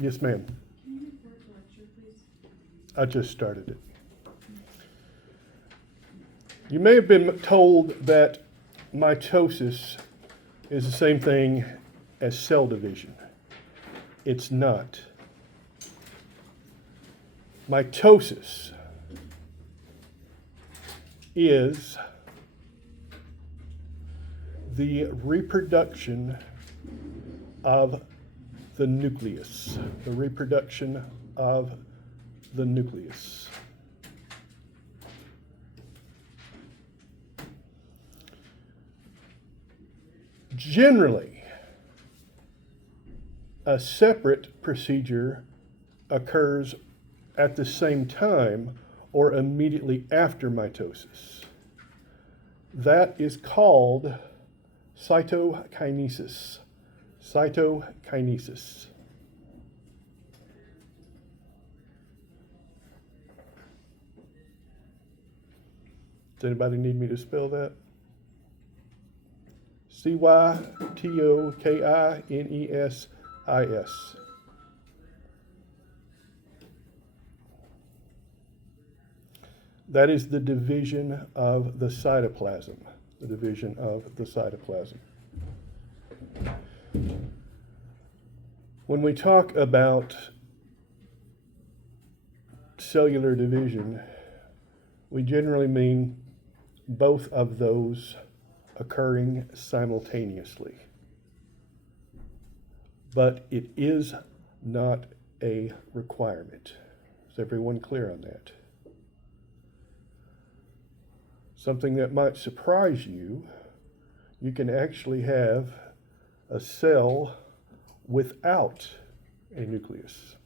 Yes, ma'am. Can you report the lecture, please? I just started it. You may have been told that mitosis is the same thing as cell division. It's not. Mitosis is the reproduction of the nucleus. The reproduction of the nucleus. Generally, a separate procedure occurs at the same time or immediately after mitosis. That is called cytokinesis. Cytokinesis. Does anybody need me to spell that? Cytokinesis. That is the division of the cytoplasm. The division of the cytoplasm. When we talk about cellular division, we generally mean both of those occurring simultaneously. But it is not a requirement. Is everyone clear on that? Something that might surprise you, you can actually have a cell without a nucleus.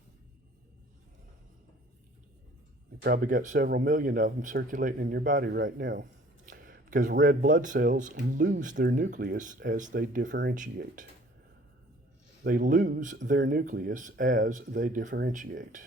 You probably got several million of them circulating in your body right now, because red blood cells lose their nucleus as they differentiate. They lose their nucleus as they differentiate.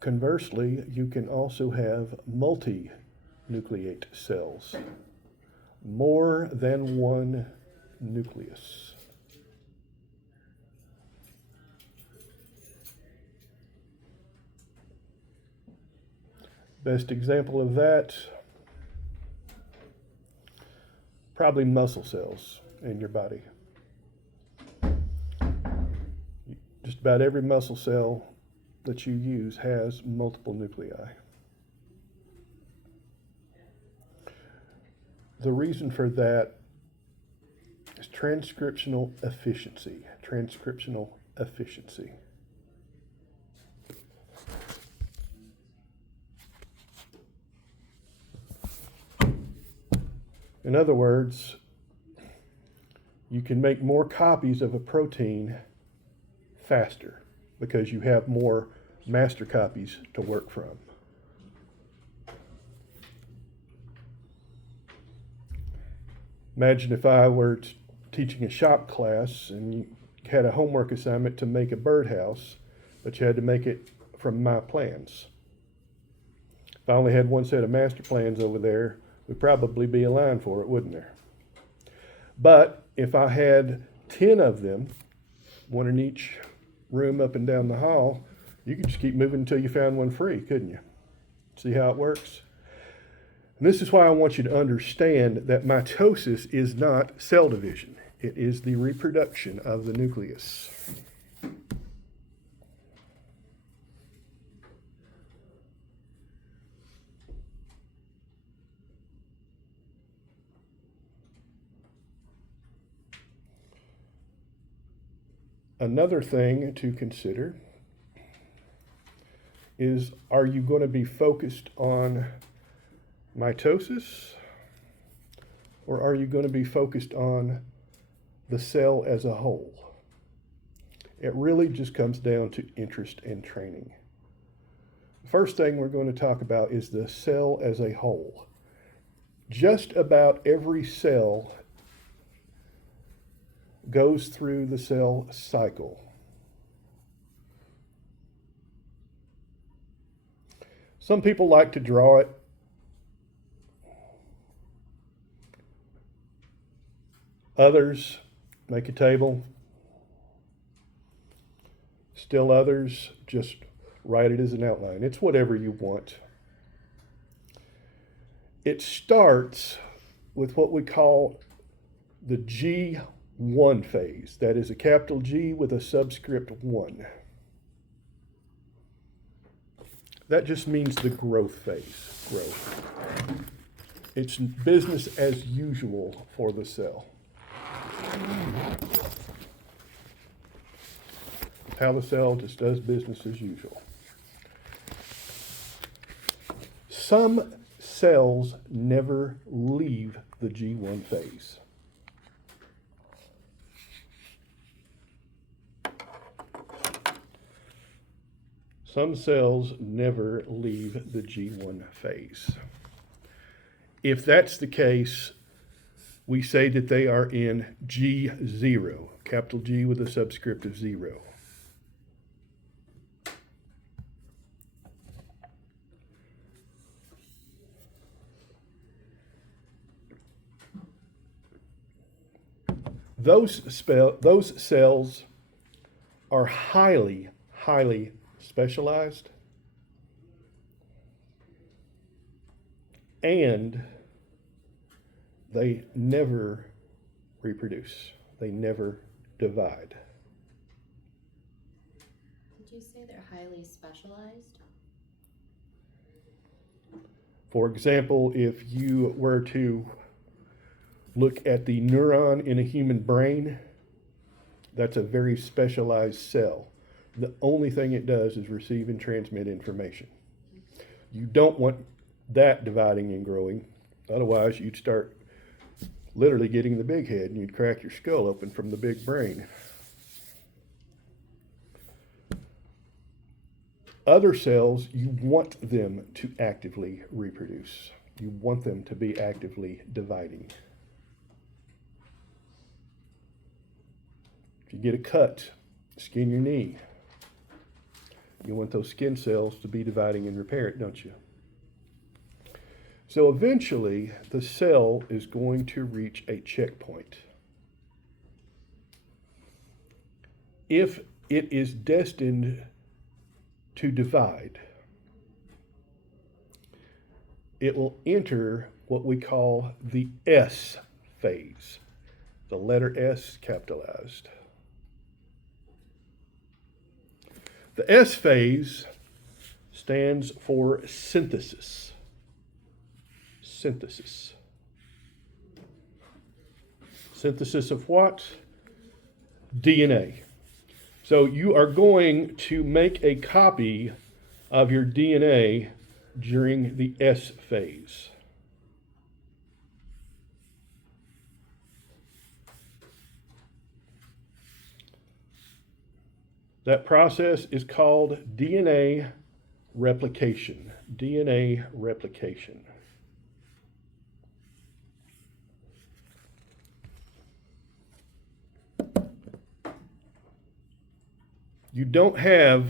Conversely, you can also have multinucleate cells, more than one nucleus. Best example of that, probably muscle cells in your body. Just about every muscle cell that you use has multiple nuclei. The reason for that is transcriptional efficiency. Transcriptional efficiency. In other words, you can make more copies of a protein faster because you have more master copies to work from. Imagine if I were teaching a shop class and you had a homework assignment to make a birdhouse, but you had to make it from my plans. If I only had one set of master plans over there, we'd probably be a line for it, wouldn't there? But if I had 10 of them, one in each room up and down the hall, you could just keep moving until you found one free, couldn't you? See how it works? And this is why I want you to understand that mitosis is not cell division. It is the reproduction of the nucleus. Another thing to consider is, are you going to be focused on mitosis, or are you going to be focused on the cell as a whole? It really just comes down to interest and training. The first thing we're going to talk about is the cell as a whole. Just about every cell goes through the cell cycle. Some people like to draw it. Others make a table. Still others just write it as an outline. It's whatever you want. It starts with what we call the G1 phase. That is a capital G with a subscript 1. That just means the growth phase. Growth. It's business as usual for the cell. How the cell just does business as usual. Some cells never leave the G1 phase. Some cells never leave the G1 phase. If that's the case, we say that they are in G0, capital G with a subscript of 0. Those cells are highly specialized, and they never reproduce. They never divide. Did you say they're highly specialized? For example, if you were to look at the neuron in a human brain, that's a very specialized cell. The only thing it does is receive and transmit information. You don't want that dividing and growing. Otherwise, you'd start literally getting the big head and you'd crack your skull open from the big brain. Other cells, you want them to actively reproduce. You want them to be actively dividing. If you get a cut, skin your knee, you want those skin cells to be dividing and repair it, don't you? So eventually, the cell is going to reach a checkpoint. If it is destined to divide, it will enter what we call the S phase. The letter S capitalized. The S phase stands for synthesis. Synthesis. Synthesis of what? DNA. So you are going to make a copy of your DNA during the S phase. That process is called DNA replication. DNA replication. You don't have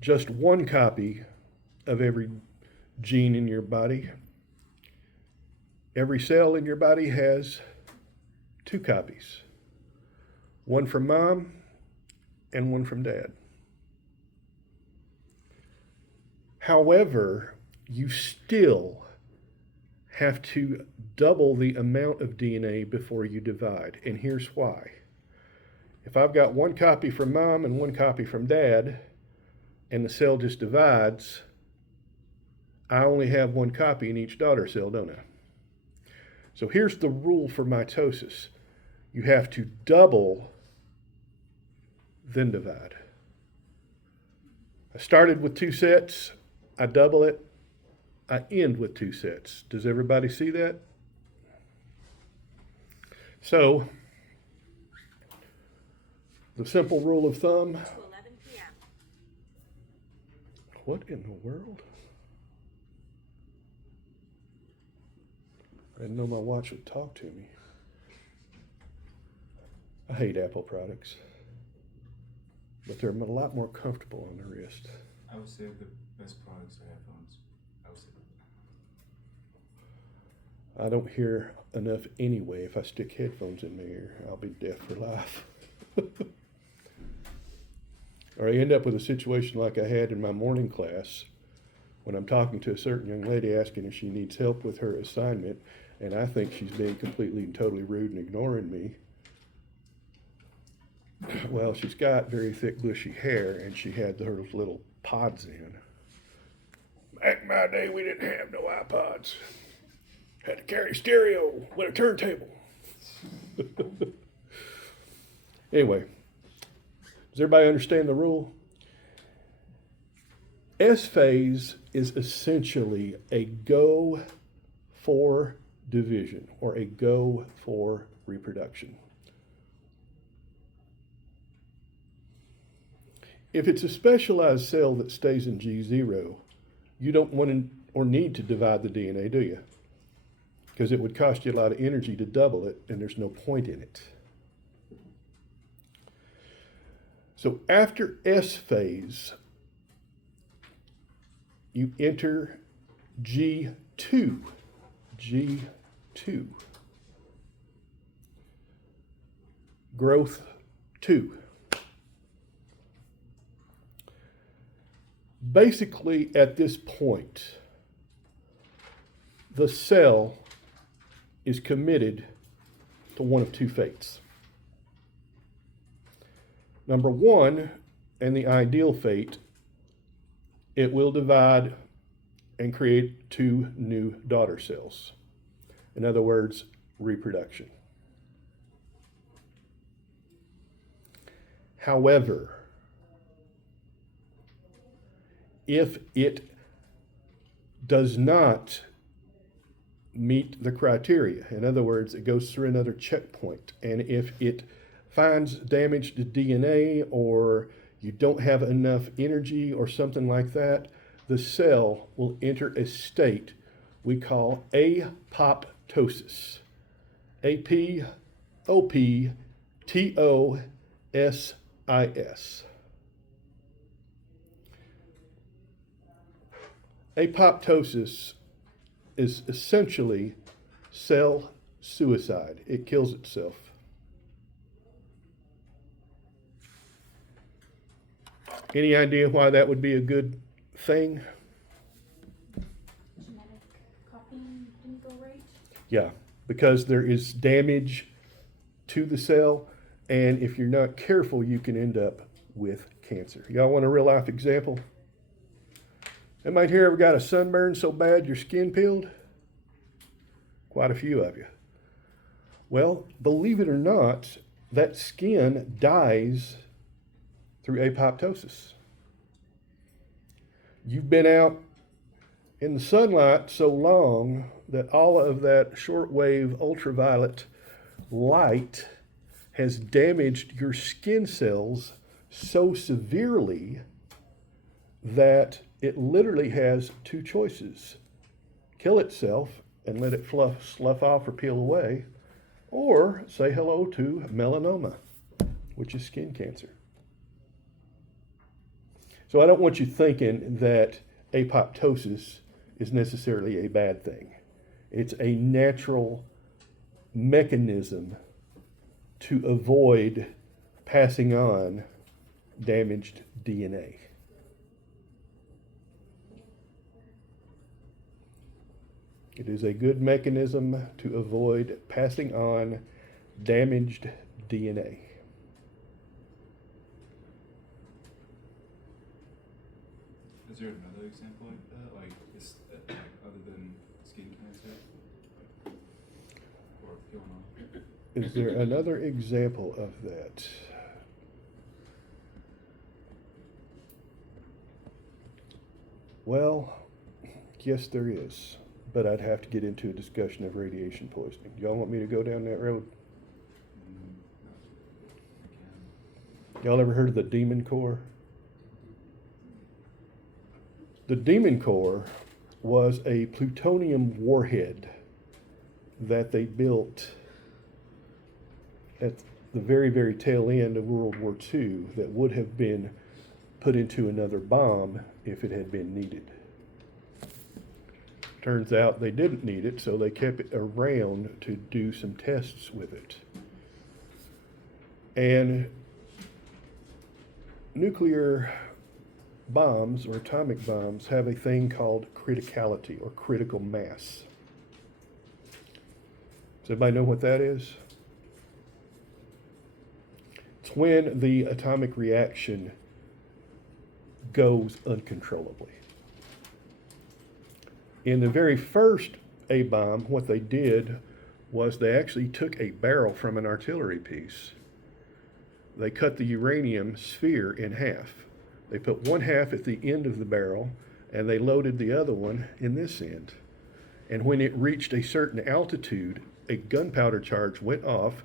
just one copy of every gene in your body. Every cell in your body has 2 copies. One from mom and one from dad. However, you still have to double the amount of DNA before you divide. And here's why. If I've got 1 copy from mom and 1 copy from dad, and the cell just divides, I only have 1 copy in each daughter cell, don't I? So here's the rule for mitosis. You have to double, then divide. I started with 2 sets, I double it, I end with 2 sets. Does everybody see that? So, the simple rule of thumb. 11 p.m. What in the world? I didn't know my watch would talk to me. I hate Apple products, but they're a lot more comfortable on the wrist. I would say the best products are headphones. I would say. I don't hear enough anyway. If I stick headphones in my ear, I'll be deaf for life. Or I end up with a situation like I had in my morning class when I'm talking to a certain young lady asking if she needs help with her assignment, and I think she's being completely and totally rude and ignoring me. Well, she's got very thick, bushy hair, and she had her little pods in. Back in my day, we didn't have no iPods. Had to carry stereo with a turntable. Anyway, does everybody understand the rule? S phase is essentially a go for division or a go for reproduction. If it's a specialized cell that stays in G0, you don't want to or need to divide the DNA, do you? Because it would cost you a lot of energy to double it, and there's no point in it. So after S phase, you enter G2. G2. Growth 2. Basically, at this point, the cell is committed to one of two fates. Number one, and the ideal fate, it will divide and create two new daughter cells. In other words, reproduction. However, if it does not meet the criteria, in other words, it goes through another checkpoint, and if it finds damaged DNA or you don't have enough energy or something like that, the cell will enter a state we call apoptosis. A-P-O-P-T-O-S-I-S. Apoptosis is essentially cell suicide. It kills itself. Any idea why that would be a good thing? Genetic copying didn't go right. Yeah, because there is damage to the cell, and if you're not careful, you can end up with cancer. Y'all want a real life example? Anybody here ever got a sunburn so bad your skin peeled? Quite a few of you. Well, believe it or not, that skin dies through apoptosis. You've been out in the sunlight so long that all of that shortwave ultraviolet light has damaged your skin cells so severely that it literally has two choices: kill itself and let it slough off or peel away, or say hello to melanoma, which is skin cancer. So I don't want you thinking that apoptosis is necessarily a bad thing. It's a natural mechanism to avoid passing on damaged DNA. It is a good mechanism to avoid passing on damaged DNA. Is there another example like that? Like, other than skin cancer? Or killing off? Is there another example of that? Well, yes, there is. But I'd have to get into a discussion of radiation poisoning. Y'all want me to go down that road? Y'all ever heard of the Demon Core? The Demon Core was a plutonium warhead that they built at the very, very tail end of World War II that would have been put into another bomb if it had been needed. Turns out they didn't need it, so they kept it around to do some tests with it. And nuclear bombs or atomic bombs have a thing called criticality or critical mass. Does everybody know what that is? It's when the atomic reaction goes uncontrollably. In the very first A-bomb, what they did was they actually took a barrel from an artillery piece. They cut the uranium sphere in half. They put one half at the end of the barrel, and they loaded the other one in this end. And when it reached a certain altitude, a gunpowder charge went off.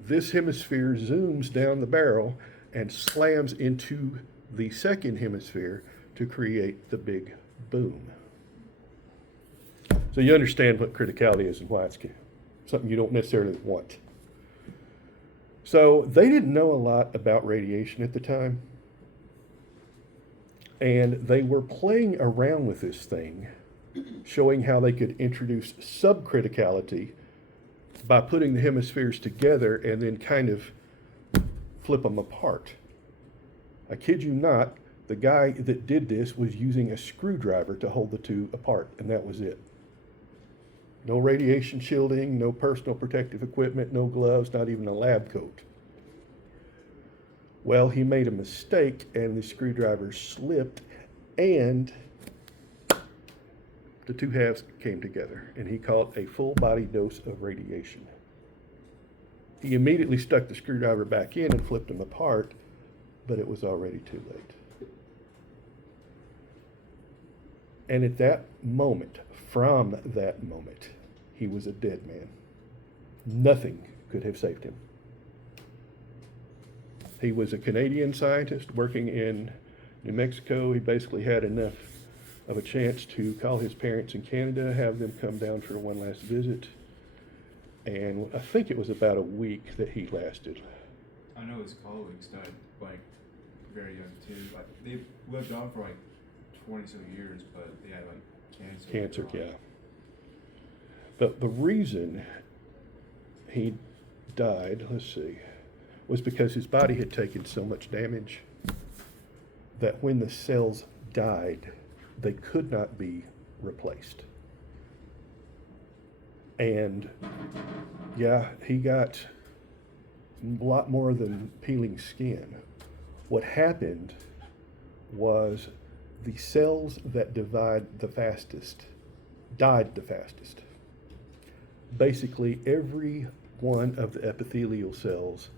This hemisphere zooms down the barrel and slams into the second hemisphere to create the big boom. So you understand what criticality is and why it's something you don't necessarily want. So they didn't know a lot about radiation at the time. And they were playing around with this thing, showing how they could introduce subcriticality by putting the hemispheres together and then kind of flip them apart. I kid you not, the guy that did this was using a screwdriver to hold the two apart, and that was it. No radiation shielding, no personal protective equipment, no gloves, not even a lab coat. Well, he made a mistake, and the screwdriver slipped, and the two halves came together, and he caught a full body dose of radiation. He immediately stuck the screwdriver back in and flipped them apart, but it was already too late. And at that moment, from that moment, he was a dead man. Nothing could have saved him. He was a Canadian scientist working in New Mexico. He basically had enough of a chance to call his parents in Canada, have them come down for one last visit. And I think it was about a week that he lasted. I know his colleagues died like very young too. Like they lived on for like 20 years, but they had like cancer. Cancer, yeah. But the reason he died, let's see, was because his body had taken so much damage that when the cells died, they could not be replaced. And yeah, he got a lot more than peeling skin. What happened was the cells that divide the fastest died the fastest. Basically, every one of the epithelial cells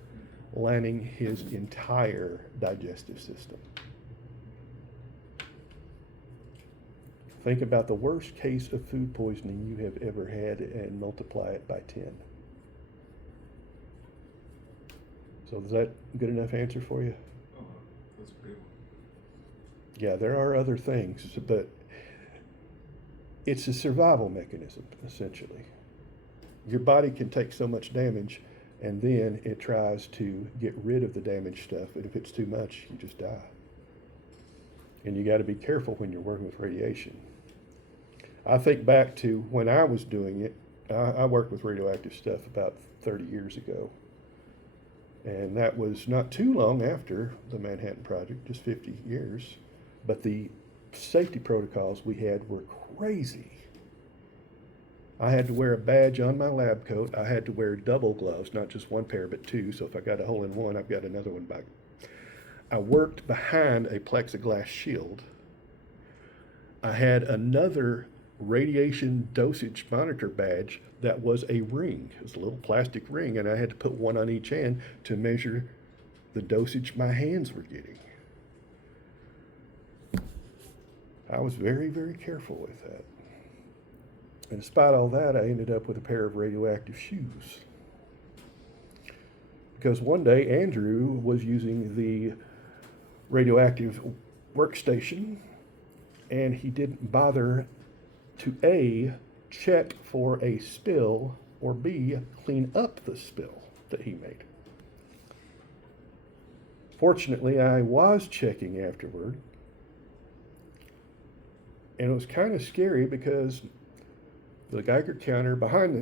lining his entire digestive system. Think about the worst case of food poisoning you have ever had and multiply it by 10. So is that a good enough answer for you? Oh, that's a big one. Yeah, there are other things, but it's a survival mechanism, essentially. Your body can take so much damage, and then it tries to get rid of the damaged stuff, and if it's too much, you just die. And you got to be careful when you're working with radiation. I think back to when I was doing it. I worked with radioactive stuff about 30 years ago. And that was not too long after the Manhattan Project, just 50 years. But the safety protocols we had were crazy. I had to wear a badge on my lab coat. I had to wear double gloves, not just one pair, but two. So if I got a hole in one, I've got another one back. I worked behind a plexiglass shield. I had another radiation dosage monitor badge that was a ring. It was a little plastic ring, and I had to put one on each hand to measure the dosage my hands were getting. I was very, very careful with that. And despite all that, I ended up with a pair of radioactive shoes. Because one day Andrew was using the radioactive workstation, and he didn't bother to A, check for a spill, or B, clean up the spill that he made. Fortunately, I was checking afterward, and it was kind of scary because the Geiger counter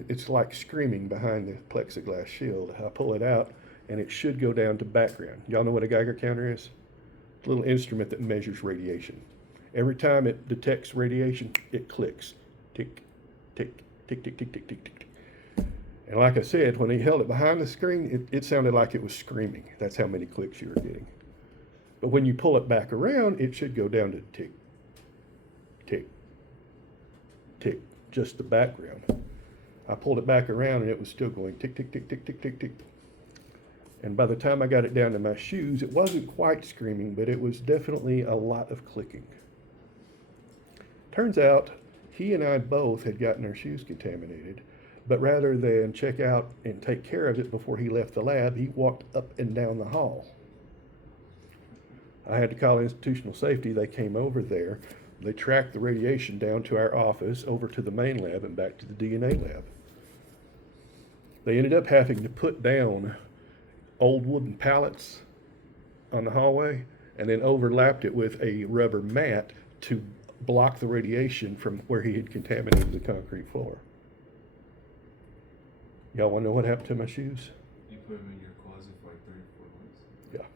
it's like screaming behind the plexiglass shield. I pull it out, and it should go down to background. Y'all know what a Geiger counter is? It's a little instrument that measures radiation. Every time it detects radiation, it clicks. Tick, tick, tick, tick, tick, tick, tick, tick. And like I said, when he held it behind the screen, it sounded like it was screaming. That's how many clicks you were getting. But when you pull it back around, it should go down to tick, tick, tick, just the background. I pulled it back around and it was still going tick, tick, tick, tick, tick, tick, tick. And by the time I got it down to my shoes, it wasn't quite screaming, but it was definitely a lot of clicking. Turns out he and I both had gotten our shoes contaminated, but rather than check out and take care of it before he left the lab, he walked up and down the hall. I had to call institutional safety. They came over there. They tracked the radiation down to our office, over to the main lab, and back to the DNA lab. They ended up having to put down old wooden pallets on the hallway and then overlapped it with a rubber mat to block the radiation from where he had contaminated the concrete floor. Y'all want to know what happened to my shoes? You put them in your closet for like 3 or 4 months. Yeah.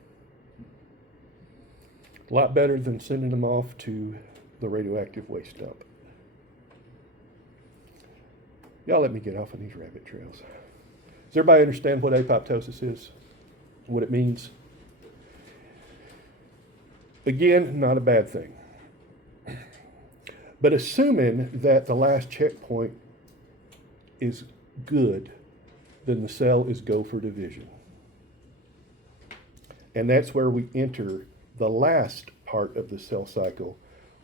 A lot better than sending them off to the radioactive waste dump. Y'all let me get off on these rabbit trails. Does everybody understand what apoptosis is? What it means? Again, not a bad thing. But assuming that the last checkpoint is good, then the cell is go for division. And that's where we enter the last part of the cell cycle,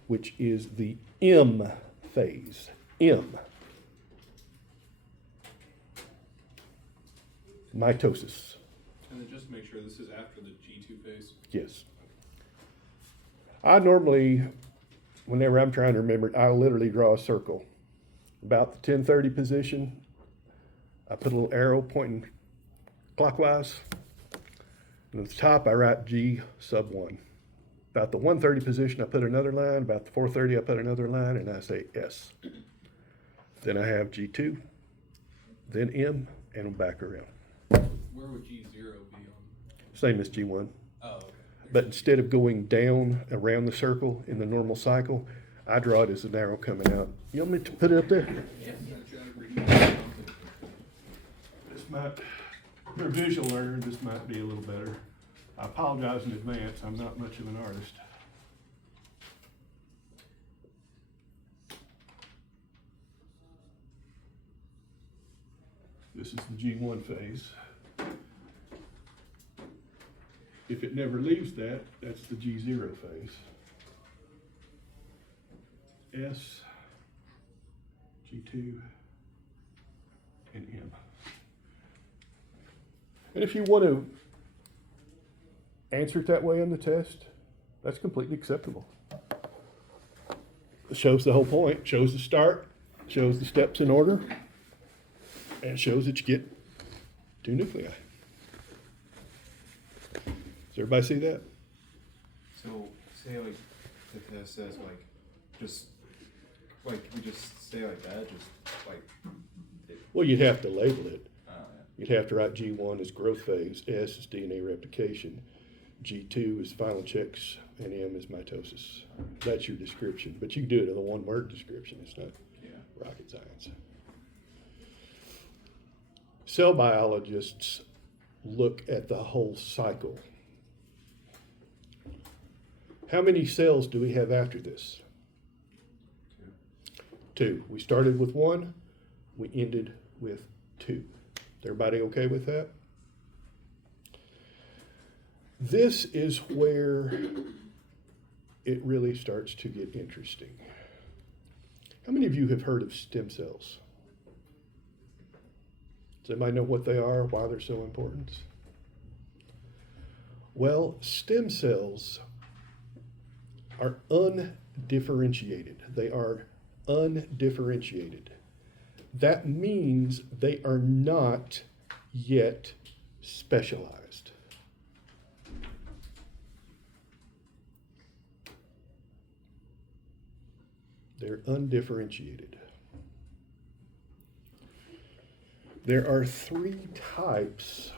which is the M phase. M. Mitosis. And then just make sure this is after the G2 phase. Yes. I normally, whenever I'm trying to remember it, I literally draw a circle. About the 10:30 position, I put a little arrow pointing clockwise. And at the top, I write G sub 1. About the 1:30 position, I put another line. About the 4:30, I put another line, and I say S. Then I have G2, then M, and I'm back around. Where would G0 be on? Same as G1. Oh, okay. But instead of going down around the circle in the normal cycle, I draw it as an arrow coming out. You want me to put it up there? Yeah, I appreciate it. This might, for a visual learner, this might be a little better. I apologize in advance, I'm not much of an artist. This is the G1 phase. If it never leaves that, that's the G0 phase. S, G2, and M. And if you want to answer it that way on the test, that's completely acceptable. It shows the whole point, shows the start, shows the steps in order, and it shows that you get 2 nuclei. Does everybody see that? So say like the test says like just like we just say like that, just like Well, you'd have to label it. yeah. You'd have to write G1 as growth phase, S is DNA replication, G2 is final checks, and M is mitosis. That's your description, but you can do it in a 1-word description. It's not Yeah. rocket science. Cell biologists look at the whole cycle. How many cells do we have after this? 2. We started with 1, we ended with 2. Everybody okay with that? This is where it really starts to get interesting. How many of you have heard of stem cells? Does anybody know what they are, why they're so important? Well, stem cells are undifferentiated. They are undifferentiated. That means they are not yet specialized. They're undifferentiated. There are 4 types.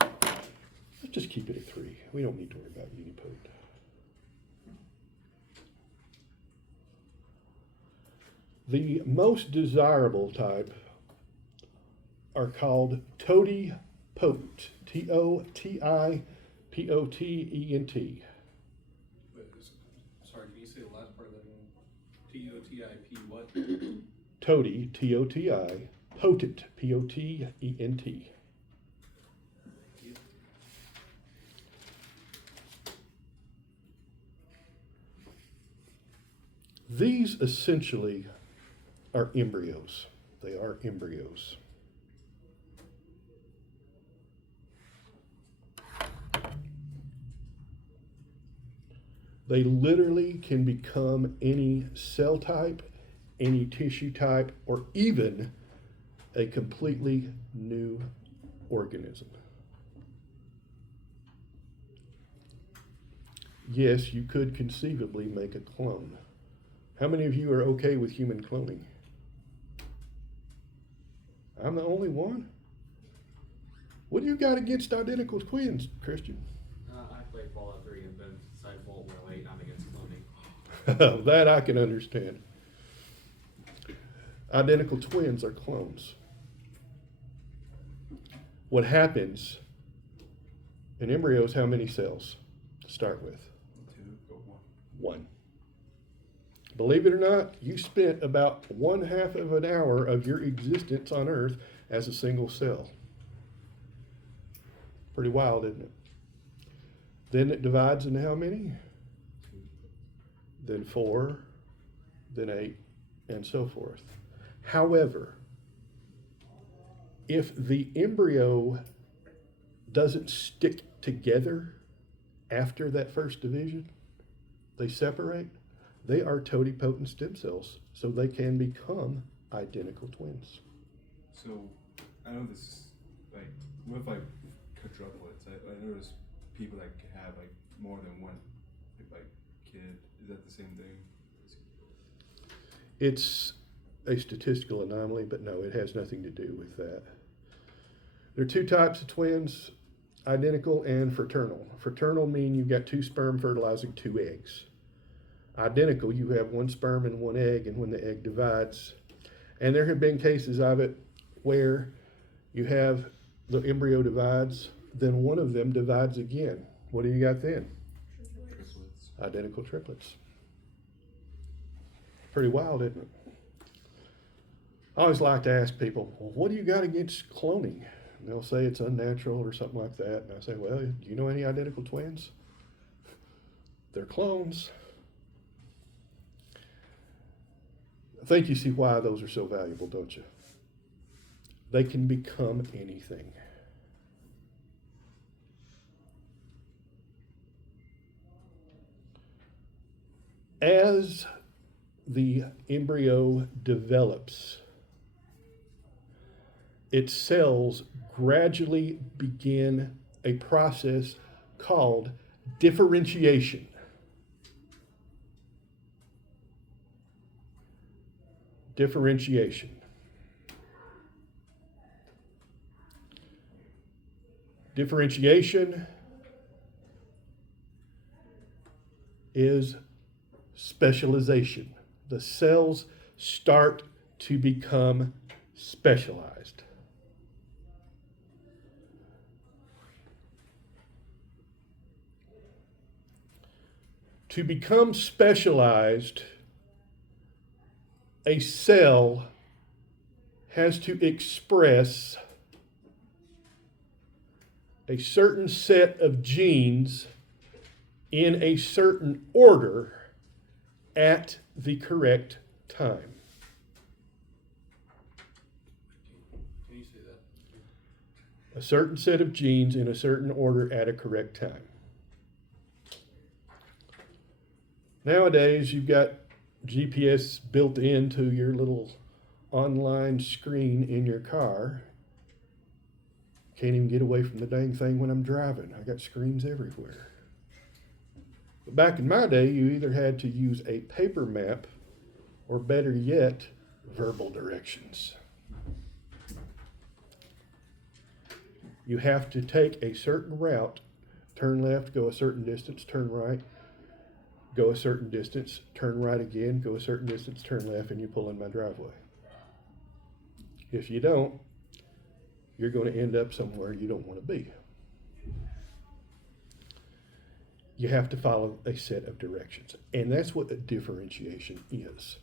Let's just keep it at 3. We don't need to worry about unipotent. The most desirable type are called totipotent. Totipotent. Wait, sorry, can you say the last part of that one? T-O-T-I-P what? Toti, T-O-T-I, potent, P-O-T-E-N-T. These essentially are embryos. They are embryos. They literally can become any cell type, any tissue type, or even a completely new organism. Yes, you could conceivably make a clone. How many of you are okay with human cloning? I'm the only one? What do you got against identical twins, Christian? I played Fallout 3 and been decided Vault well 8. I'm against cloning. That I can understand. Identical twins are clones. What happens in embryos, how many cells to start with? 2, but 1. 1. Believe it or not, you spent about 1/2 of an hour of your existence on Earth as a single cell. Pretty wild, isn't it? Then it divides into how many? Then 4, then 8, and so forth. However, if the embryo doesn't stick together after that first division, they separate, they are totipotent stem cells, so they can become identical twins. So, I know this, like, with like quadruplets, I notice people that have like more than one, like, kid. Is that the same thing? It's a statistical anomaly, but no, it has nothing to do with that. There are 2 types of twins, identical and fraternal. Fraternal mean you've got 2 sperm fertilizing 2 eggs. Identical, you have 1 sperm and 1 egg, and when the egg divides, and there have been cases of it where you have the embryo divides, then one of them divides again. What do you got then? Triplets. Identical triplets. Pretty wild, isn't it? I always like to ask people, well, what do you got against cloning? And they'll say it's unnatural or something like that. And I say, well, do you know any identical twins? They're clones. I think you see why those are so valuable, don't you? They can become anything. As the embryo develops, its cells gradually begin a process called differentiation. Differentiation. Differentiation is specialization. The cells start to become specialized. To become specialized, a cell has to express a certain set of genes in a certain order at the correct time. Can you say that? A certain set of genes in a certain order at a correct time. Nowadays, you've got GPS built into your little online screen in your car. Can't even get away from the dang thing when I'm driving. I got screens everywhere. But back in my day, you either had to use a paper map or better yet, verbal directions. You have to take a certain route, turn left, go a certain distance, turn right, go a certain distance, turn right again, go a certain distance, turn left, and you pull in my driveway. If you don't, you're going to end up somewhere you don't want to be. You have to follow a set of directions, and that's what a differentiation is.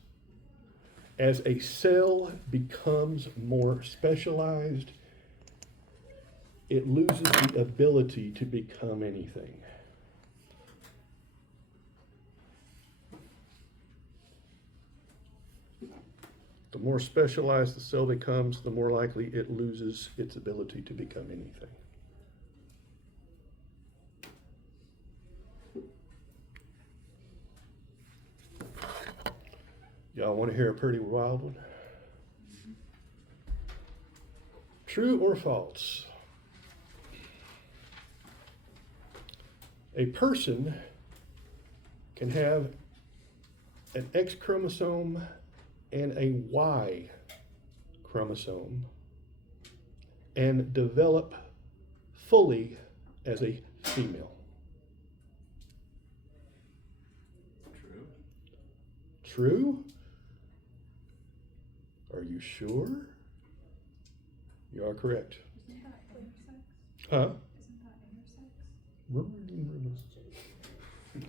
As a cell becomes more specialized, it loses the ability to become anything. The more specialized the cell becomes, the more likely it loses its ability to become anything. Y'all want to hear a pretty wild one? True or false? A person can have an X chromosome and a Y chromosome and develop fully as a female. True. True? Are you sure? You are correct. Isn't that intersex? Huh? Isn't that intersex?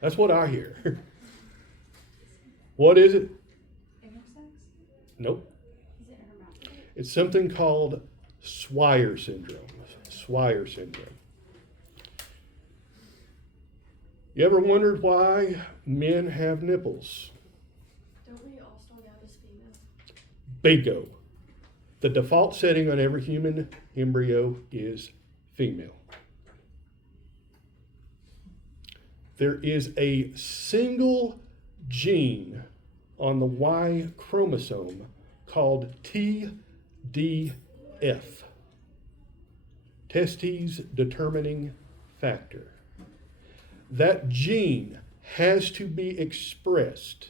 That's what I hear. What is it? Intersex? Nope. Is it hermaphrodite? It's something called Swyer syndrome. Swyer syndrome. You ever wondered why men have nipples? Don't we all start out as female? Bingo. The default setting on every human embryo is female. There is a single gene on the Y chromosome called TDF, testes determining factor. That gene has to be expressed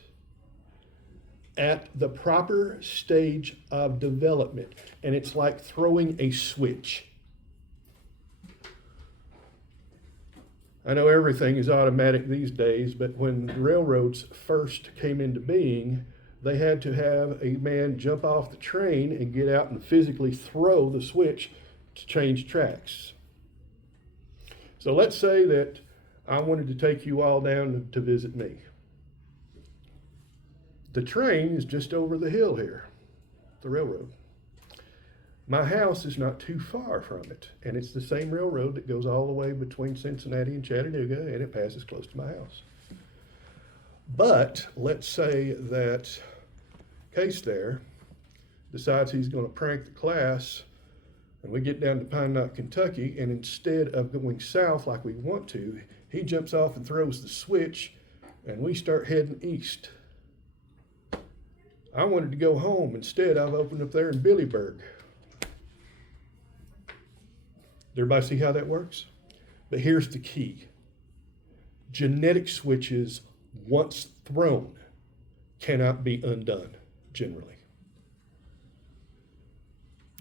at the proper stage of development, and it's like throwing a switch. I know everything is automatic these days, but when the railroads first came into being, they had to have a man jump off the train and get out and physically throw the switch to change tracks. So let's say that I wanted to take you all down to visit me. The train is just over the hill here, the railroad. My house is not too far from it, and it's the same railroad that goes all the way between Cincinnati and Chattanooga, and it passes close to my house. But let's say that Case there decides he's going to prank the class, and we get down to Pine Knot, Kentucky, and instead of going south like we want to, he jumps off and throws the switch, and we start heading east. I wanted to go home. Instead, I've opened up there in Billyburg. Everybody see how that works? But here's the key. Genetic switches, once thrown, cannot be undone, generally.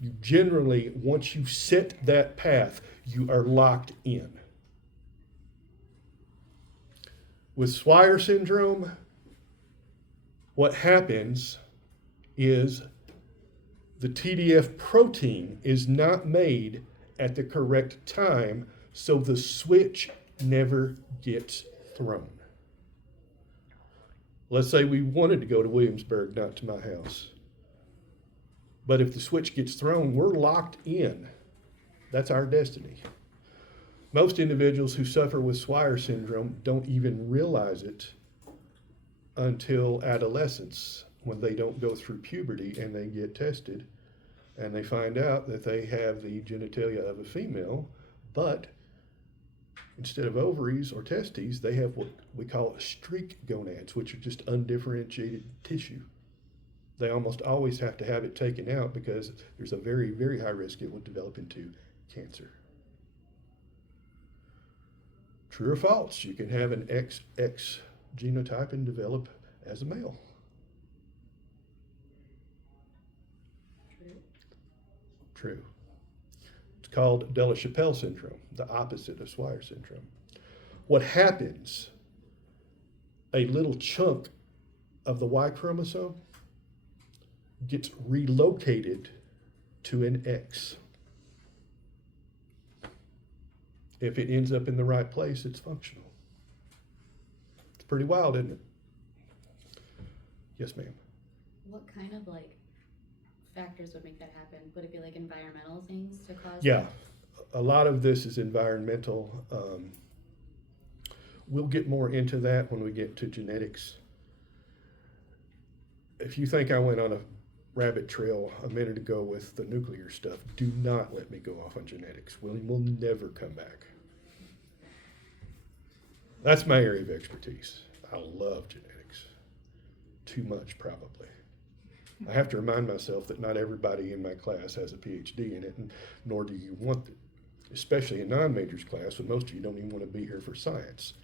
You generally, once you set that path, you are locked in. With Swyer syndrome, what happens is the TDF protein is not made at the correct time, so the switch never gets thrown. Let's say we wanted to go to Williamsburg, not to my house. But if the switch gets thrown, we're locked in. That's our destiny. Most individuals who suffer with Swyer syndrome don't even realize it until adolescence, when they don't go through puberty and they get tested and they find out that they have the genitalia of a female, but instead of ovaries or testes, they have what we call streak gonads, which are just undifferentiated tissue. They almost always have to have it taken out because there's a very, very high risk it will develop into cancer. True or false? You can have an XX genotype and develop as a male. True. True. It's called de la Chapelle syndrome, the opposite of Swyer syndrome. What happens, a little chunk of the Y chromosome gets relocated to an X. If it ends up in the right place, it's functional. It's pretty wild, isn't it? Yes, ma'am. What kind of like factors would make that happen? Would it be like environmental things to cause Yeah, that? a lot of this is environmental. We'll get more into that when we get to genetics. If you think I went on a rabbit trail a minute ago with the nuclear stuff, do not let me go off on genetics. We'll never come back. That's my area of expertise. I love genetics. Too much, probably. I have to remind myself that not everybody in my class has a PhD in it, and nor do you want it, especially in non-majors class when most of you don't even want to be here for science.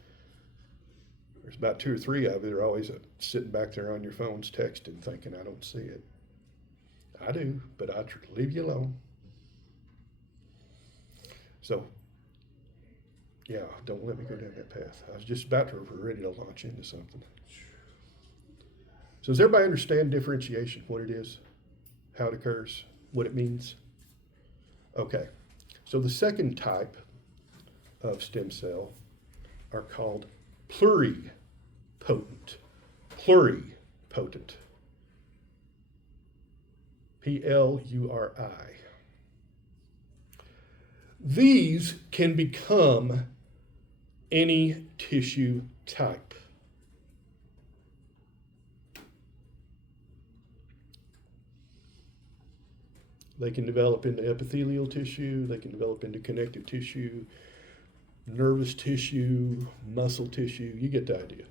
There's about 2 or 3 of you that are always sitting back there on your phones texting, thinking, I don't see it. I do, but I leave you alone. So, yeah, don't let me go down that path. I was just about to ready to launch into something. So does everybody understand differentiation, what it is, how it occurs, what it means? Okay, so the second type of stem cell are called pluripotent. Pluripotent. Pluri. These can become any tissue type. They can develop into epithelial tissue, they can develop into connective tissue, nervous tissue, muscle tissue, you get the idea.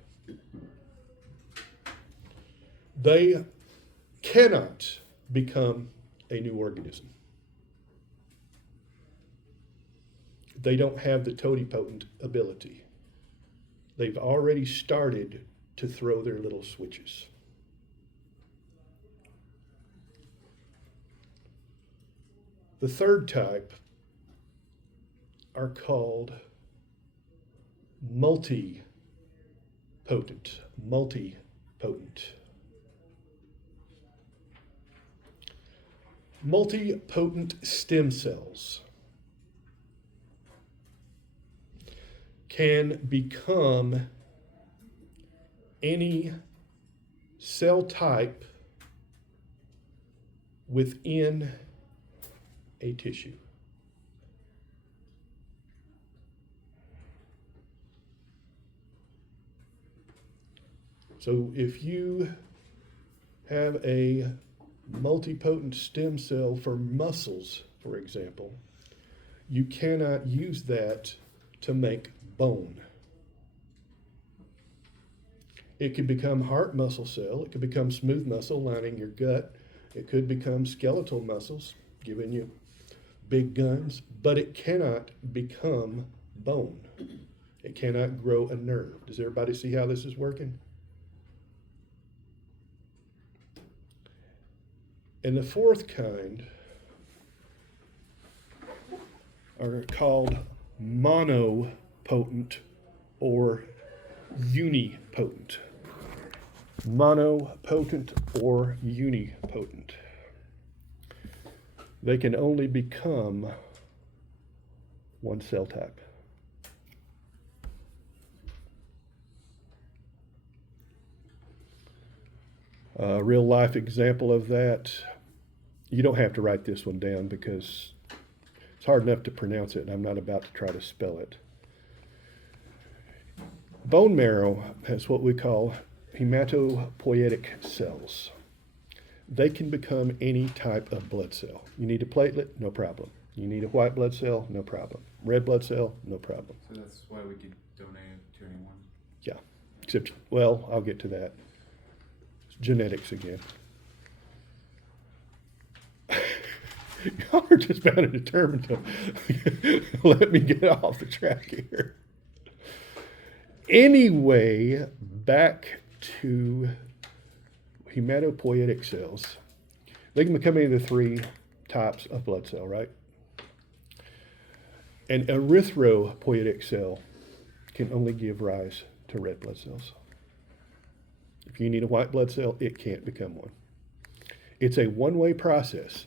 They cannot become a new organism. They don't have the totipotent ability. They've already started to throw their little switches. The third type are called multipotent. Multipotent stem cells can become any cell type within a tissue. So if you have a multipotent stem cell for muscles, for example, you cannot use that to make bone. It could become heart muscle cell, it could become smooth muscle lining your gut, it could become skeletal muscles giving you big guns, but it cannot become bone. It cannot grow a nerve. Does everybody see how this is working? And the fourth kind are called monopotent or unipotent. Monopotent or unipotent. They can only become one cell type. A real life example of that, you don't have to write this one down because it's hard enough to pronounce it and I'm not about to try to spell it. Bone marrow has what we call hematopoietic cells. They can become any type of blood cell. You need a platelet, no problem. You need a white blood cell, no problem. Red blood cell, no problem. So that's why we could donate it to anyone. Yeah, except, well, I'll get to that. It's genetics again. Y'all are just about determined to let me get off the track here. Anyway, back to hematopoietic cells. They can become any of the three types of blood cell, right? An erythropoietic cell can only give rise to red blood cells. If you need a white blood cell, it can't become one. It's a one-way process.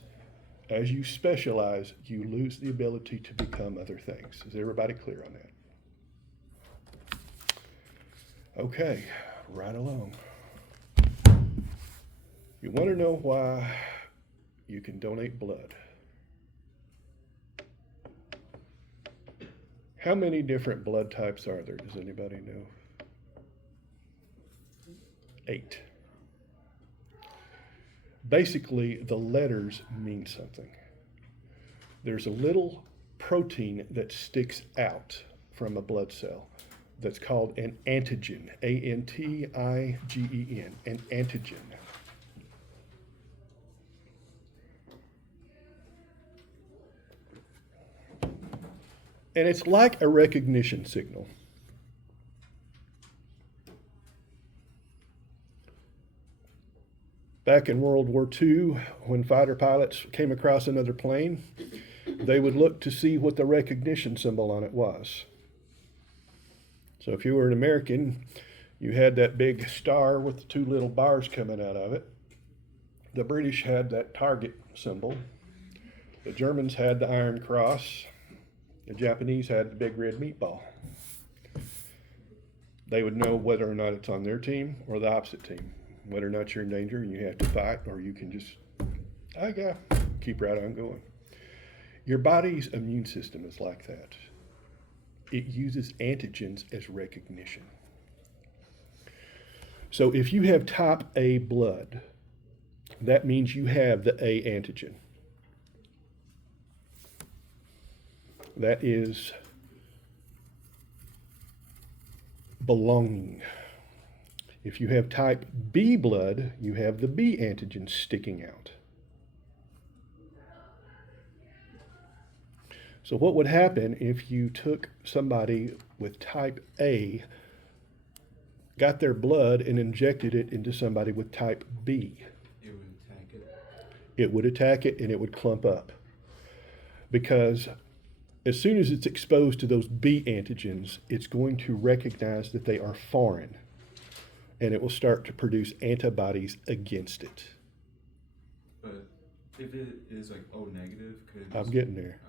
As you specialize, you lose the ability to become other things. Is everybody clear on that? Okay, right along. You want to know why you can donate blood? How many different blood types are there? Does anybody know? 8. Basically, the letters mean something. There's a little protein that sticks out from a blood cell that's called an antigen, A-N-T-I-G-E-N, an antigen. And it's like a recognition signal. Back in World War II, when fighter pilots came across another plane, they would look to see what the recognition symbol on it was. So if you were an American, you had that big star with the 2 little bars coming out of it. The British had that target symbol. The Germans had the Iron Cross. The Japanese had the big red meatball. They would know whether or not it's on their team or the opposite team, whether or not you're in danger and you have to fight, or you can just, keep right on going. Your body's immune system is like that. It uses antigens as recognition. So if you have type A blood, that means you have the A antigen. That is belonging. If you have type B blood, you have the B antigen sticking out. So what would happen if you took somebody with type A, got their blood and injected it into somebody with type B? It would attack it. It would attack it and it would clump up. Because as soon as it's exposed to those B antigens, it's going to recognize that they are foreign, and it will start to produce antibodies against it. But if it is like O negative, could it I'm just- getting there,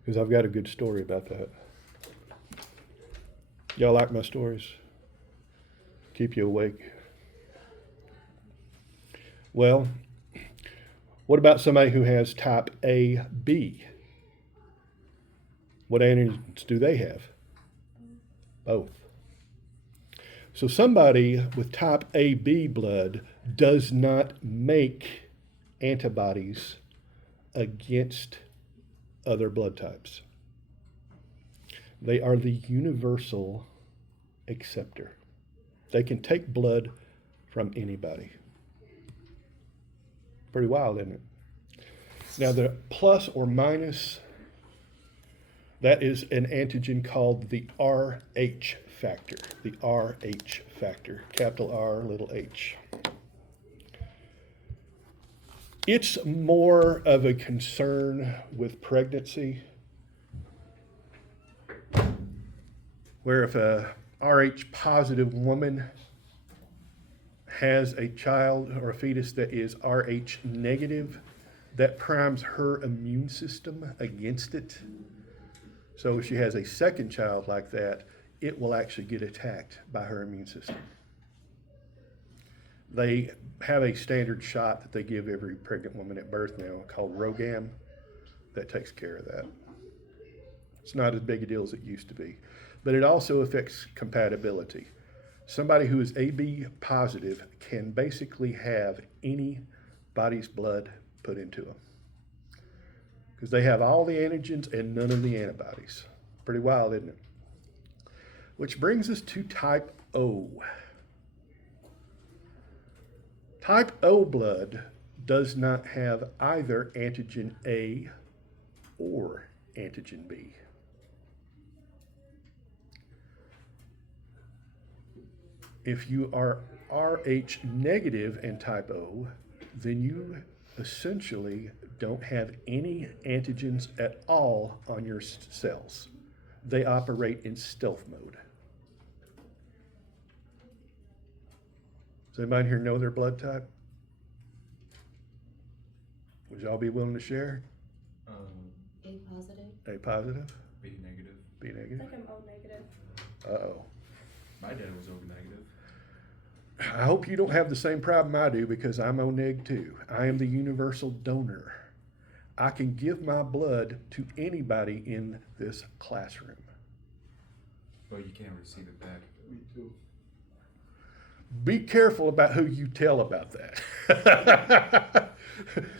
because I've got a good story about that. Y'all like my stories? Keep you awake? Well, what about somebody who has type AB? What antigens do they have? Both. So somebody with type AB blood does not make antibodies against other blood types. They are the universal acceptor. They can take blood from anybody. Pretty wild, isn't it? Now the plus or minus, that is an antigen called the RH factor. The RH factor, capital R, little h. It's more of a concern with pregnancy, where if a RH positive woman has a child or a fetus that is RH negative, that primes her immune system against it. So if she has a second child like that, it will actually get attacked by her immune system. They have a standard shot that they give every pregnant woman at birth now called Rogam that takes care of that. It's not as big a deal as it used to be, but it also affects compatibility. Somebody who is AB positive can basically have anybody's blood put into them, because they have all the antigens and none of the antibodies. Pretty wild, isn't it? Which brings us to type O. Type O blood does not have either antigen A or antigen B. If you are Rh negative and type O, then you essentially don't have any antigens at all on your cells. They operate in stealth mode. Does anybody here know their blood type? Would y'all be willing to share? A positive. A positive, B negative. B I negative? think I'm O negative. Uh-oh. My dad was O negative. I hope you don't have the same problem I do because I'm O neg too. I am the universal donor. I can give my blood to anybody in this classroom. But you can't receive it back. Me too. Be careful about who you tell about that.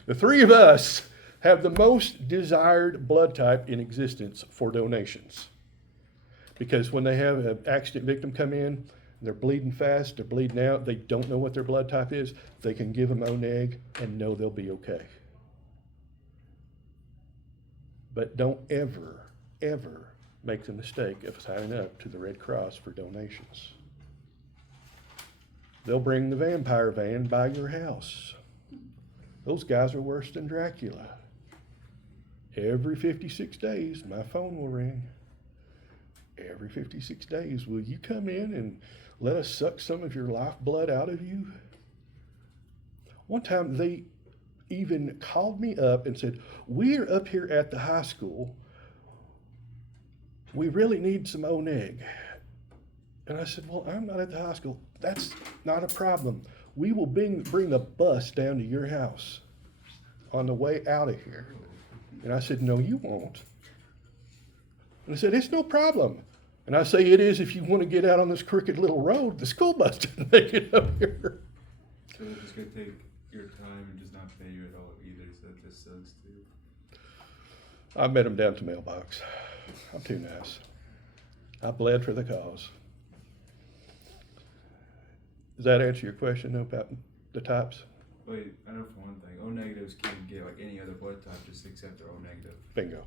The three of us have the most desired blood type in existence for donations. Because when they have an accident victim come in, they're bleeding fast, they're bleeding out, they don't know what their blood type is, they can give them O neg and know they'll be okay. But don't ever, ever make the mistake of signing up to the Red Cross for donations. They'll bring the vampire van by your house. Those guys are worse than Dracula. Every 56 days, my phone will ring. Every 56 days, will you come in and let us suck some of your lifeblood out of you? One time they even called me up and said, we're up here at the high school. We really need some O neg. And I said, well, I'm not at the high school. That's not a problem. We will bring a bus down to your house on the way out of here. And I said, no, you won't. And I said, it's no problem. And I say, it is if you want to get out on this crooked little road. The school bus didn't make it up here. So they're just gonna take your time and just not pay you at all either, so that just sucks too. I met him down to mailbox. I'm too nice. I bled for the cause. Does that answer your question about the types? Wait, I know for one thing, O negatives can get like any other blood type just except they're O negative. Bingo.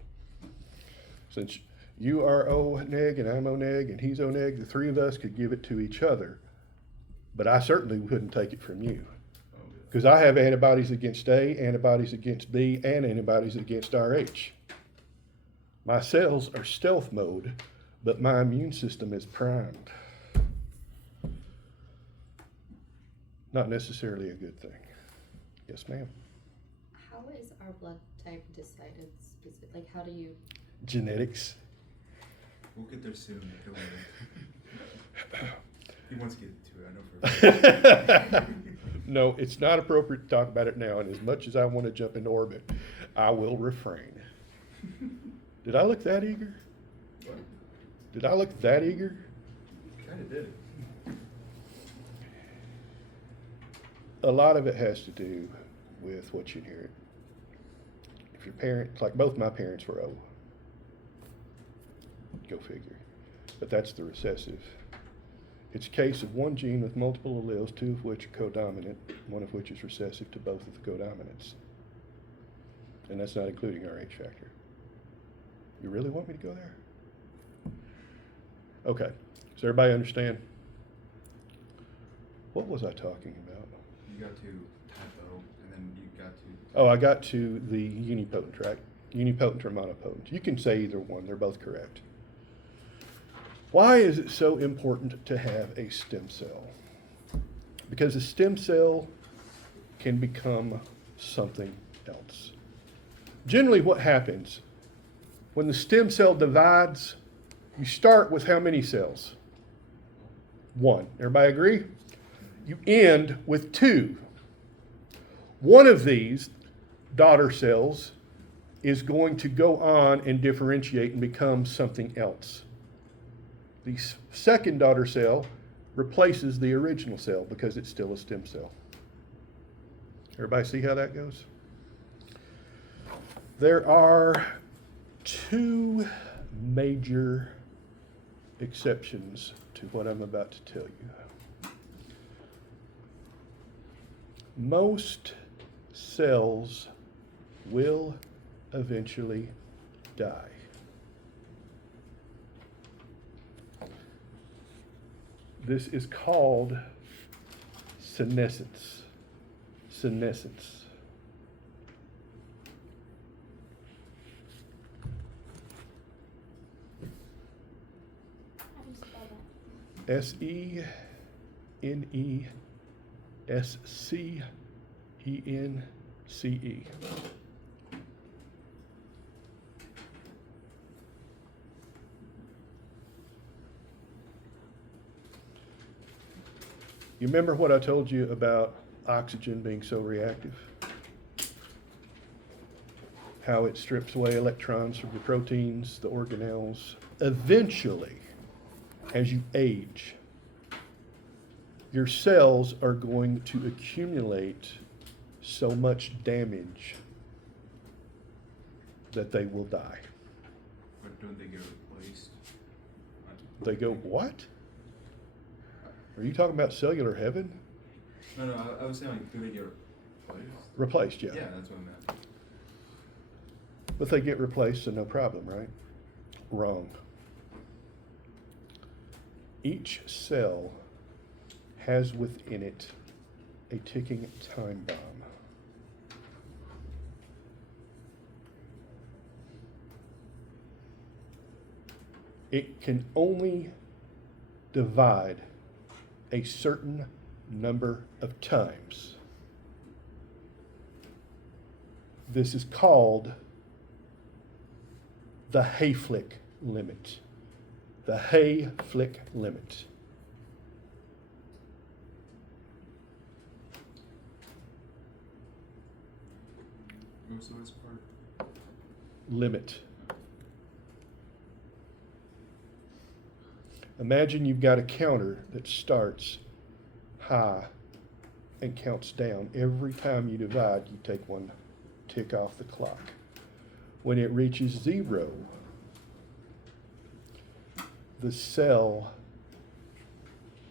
Since you are O neg and I'm O neg and he's O neg, the three of us could give it to each other. But I certainly wouldn't take it from you. Oh, yeah. Because I have antibodies against A, antibodies against B, and antibodies against Rh. My cells are stealth mode, but my immune system is primed. Not necessarily a good thing. Yes, ma'am. How is our blood type decided like how do you? Genetics. We'll get there soon. Don't worry. He wants to get into it, I know for a fact. No, it's not appropriate to talk about it now, and as much as I want to jump into orbit, I will refrain. Did I look that eager? What? Did I look that eager? Kinda did. A lot of it has to do with what you inherit. If your parents, like both my parents were O. Go figure. But that's the recessive. It's a case of one gene with multiple alleles, two of which are codominant, one of which is recessive to both of the codominants. And that's not including our H factor. You really want me to go there? Okay. Does everybody understand? What was I talking about? You got to type O, and then you got to. Oh, I got to the unipotent, right? Unipotent or monopotent. You can say either one. They're both correct. Why is it so important to have a stem cell? Because a stem cell can become something else. Generally, what happens when the stem cell divides, you start with how many cells? One. Everybody agree? You end with two. One of these daughter cells is going to go on and differentiate and become something else. The second daughter cell replaces the original cell because it's still a stem cell. Everybody see how that goes? There are two major exceptions to what I'm about to tell you. Most cells will eventually die. This is called senescence. Senescence. How do you spell that? Senescence. You remember what I told you about oxygen being so reactive? How it strips away electrons from the proteins, the organelles. Eventually, as you age, your cells are going to accumulate so much damage that they will die. But don't they get replaced? They go, what? Are you talking about cellular heaven? No, I was saying, like, do they get replaced? Replaced, yeah. Yeah, that's what I meant. But they get replaced, so no problem, right? Wrong. Each cell has within it a ticking time bomb. It can only divide a certain number of times. This is called the Hayflick limit. The Hayflick limit. What was the worst part? Limit. Imagine you've got a counter that starts high and counts down. Every time you divide, you take one tick off the clock. When it reaches 0, the cell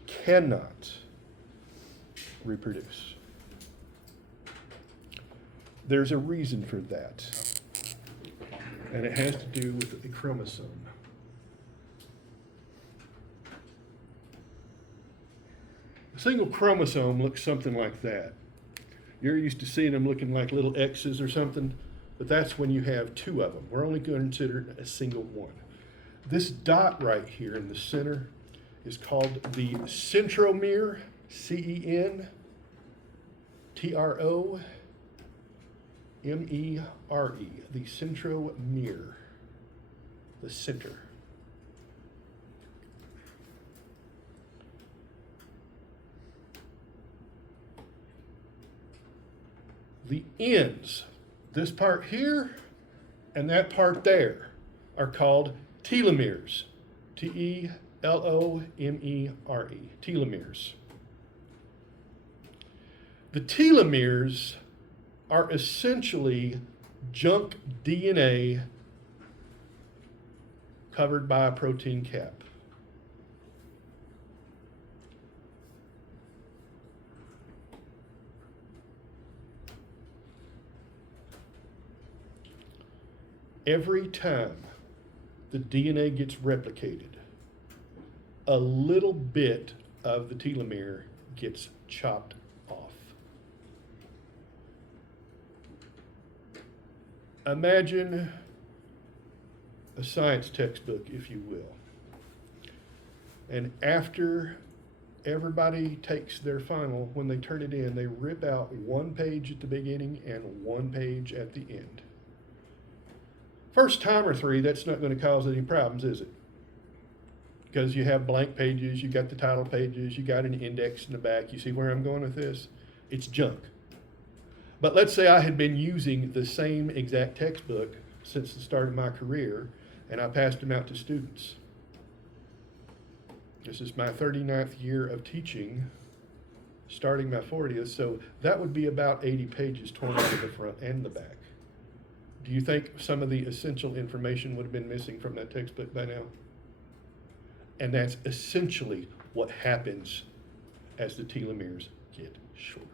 cannot reproduce. There's a reason for that, and it has to do with a chromosome. A single chromosome looks something like that. You're used to seeing them looking like little X's or something, but that's when you have 2 of them. We're only going to consider a single one. This dot right here in the center is called the centromere, CENTROMERE, the centromere, the center. The ends, this part here and that part there, are called telomeres. Telomere, telomeres. The telomeres are essentially junk DNA covered by a protein cap. Every time the DNA gets replicated, a little bit of the telomere gets chopped off. Imagine a science textbook, if you will. And after everybody takes their final, when they turn it in, they rip out 1 page at the beginning and 1 page at the end. First time or 3, that's not going to cause any problems, is it? Because you have blank pages, you got the title pages, you got an index in the back. You see where I'm going with this? It's junk. But let's say I had been using the same exact textbook since the start of my career, and I passed them out to students. This is my 39th year of teaching, starting my 40th, so that would be about 80 pages torn out of the front and the back. Do you think some of the essential information would have been missing from that textbook by now? And that's essentially what happens as the telomeres get shorter.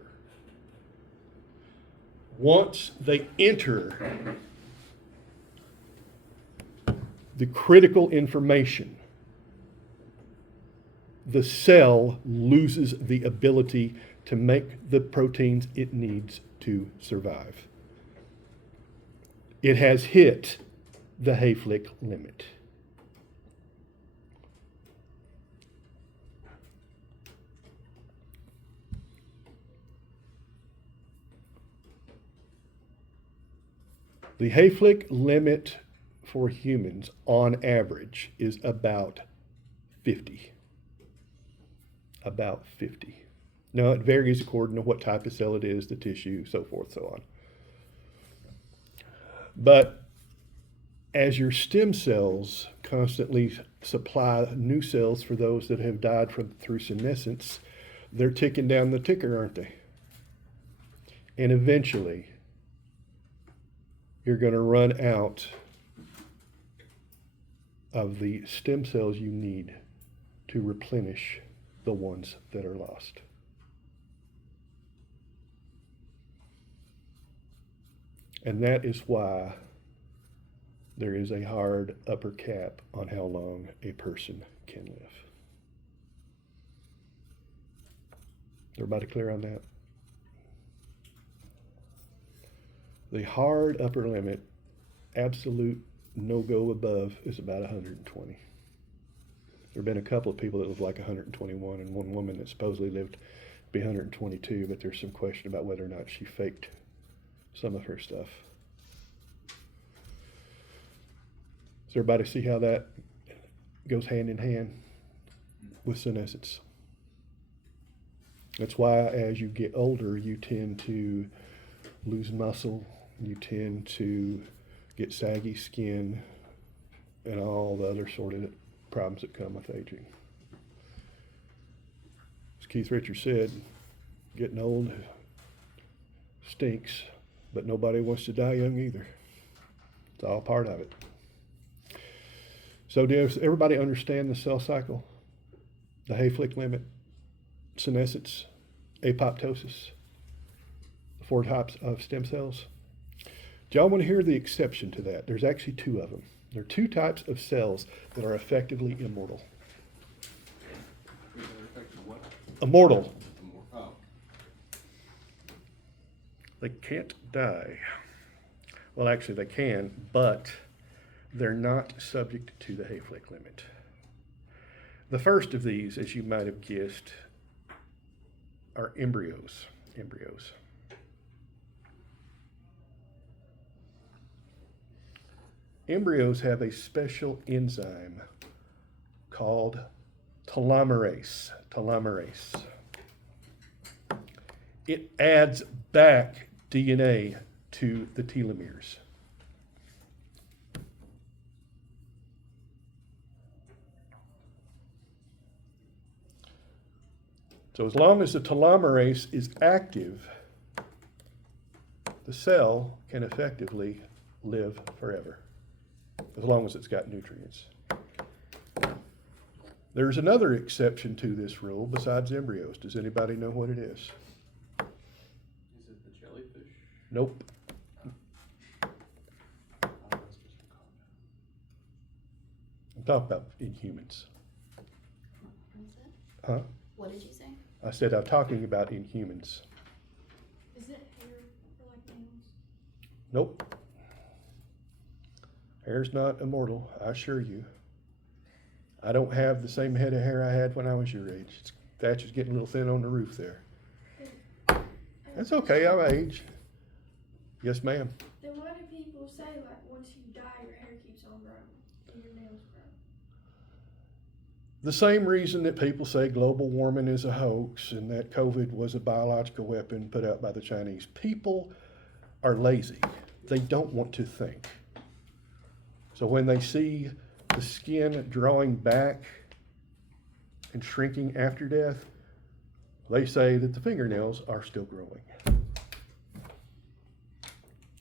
Once they enter the critical information, the cell loses the ability to make the proteins it needs to survive. It has hit the Hayflick limit. The Hayflick limit for humans on average is about 50. About 50. Now, it varies according to what type of cell it is, the tissue, so forth, so on. But as your stem cells constantly supply new cells for those that have died through senescence, they're ticking down the ticker, aren't they? And eventually, you're going to run out of the stem cells you need to replenish the ones that are lost. And that is why there is a hard upper cap on how long a person can live. Everybody clear on that? The hard upper limit, absolute no-go above, is about 120. There have been a couple of people that lived like 121, and one woman that supposedly lived to be 122, but there's some question about whether or not she faked some of her stuff. Does everybody see how that goes hand in hand with senescence? That's why as you get older, you tend to lose muscle, you tend to get saggy skin, and all the other sort of problems that come with aging. As Keith Richards said, getting old stinks, but nobody wants to die young either. It's all part of it. So does everybody understand the cell cycle? The Hayflick limit, senescence, apoptosis, the 4 types of stem cells? Do y'all want to hear the exception to that? There's actually 2 of them. There are 2 types of cells that are effectively immortal. Wait, they're affected what? Immortal. Oh. They can't die. Well, actually they can, but they're not subject to the Hayflick limit. The first of these, as you might have guessed, are embryos. Embryos have a special enzyme called telomerase. It adds back DNA to the telomeres. So as long as the telomerase is active, the cell can effectively live forever, as long as it's got nutrients. There's another exception to this rule besides embryos. Does anybody know what it is? Is it the jellyfish? Nope. I'm talking about in humans. What is it? Huh? What did you say? I said I'm talking about in humans. Is it hair for like nails? Nope. Hair's not immortal, I assure you. I don't have the same head of hair I had when I was your age. Thatcher's getting a little thin on the roof there. That's okay, I'm age. Yes, ma'am. Then why do people say like once you die your hair keeps on growing and your nails grow? The same reason that people say global warming is a hoax and that COVID was a biological weapon put out by the Chinese. People are lazy. They don't want to think. So when they see the skin drawing back and shrinking after death, they say that the fingernails are still growing.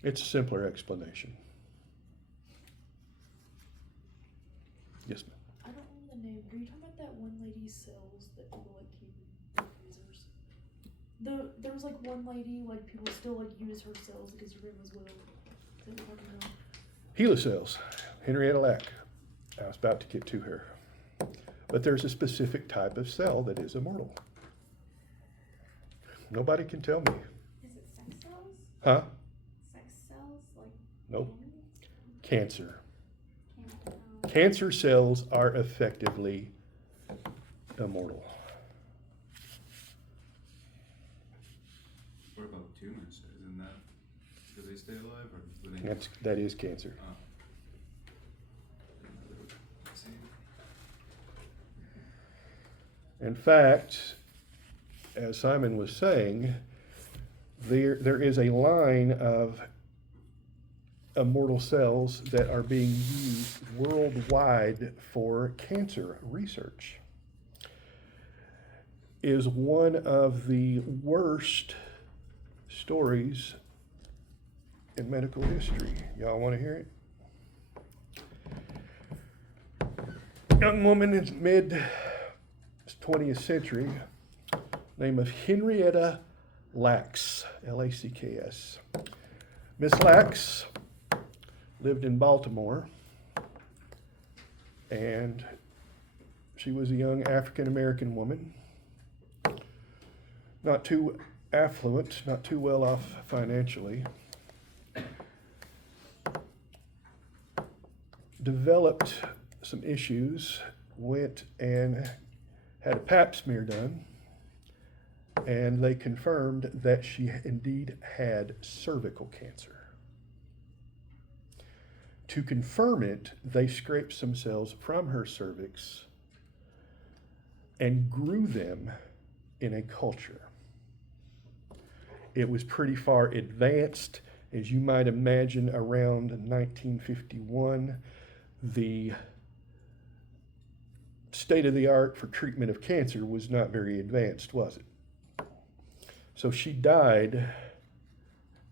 It's a simpler explanation. Yes, ma'am. I don't know the name. Are you talking about that one lady's cells that people like keep in freezers? There was like one lady, like people still like use her cells because her name was Will. Is that what you're talking about? HeLa cells, Henrietta Lack. I was about to get to her. But there's a specific type of cell that is immortal. Nobody can tell me. Is it sex cells? Huh? Sex cells? Like. Nope. babies? Cancer. Can't- Cancer cells are effectively immortal. What about tumors? Isn't that, do they stay alive or do they? That is cancer. Oh. See? In fact, as Simon was saying, there is a line of immortal cells that are being used worldwide for cancer research. Is one of the worst stories in medical history. Y'all want to hear it? Young woman in mid 20th century, name of Henrietta Lacks, Lacks. Miss Lacks lived in Baltimore, and she was a young African American woman, not too affluent, not too well off financially. Developed some issues, went and had a pap smear done, and they confirmed that she indeed had cervical cancer. To confirm it, they scraped some cells from her cervix and grew them in a culture. It was pretty far advanced. As you might imagine, around 1951, the state of the art for treatment of cancer was not very advanced, was it? So she died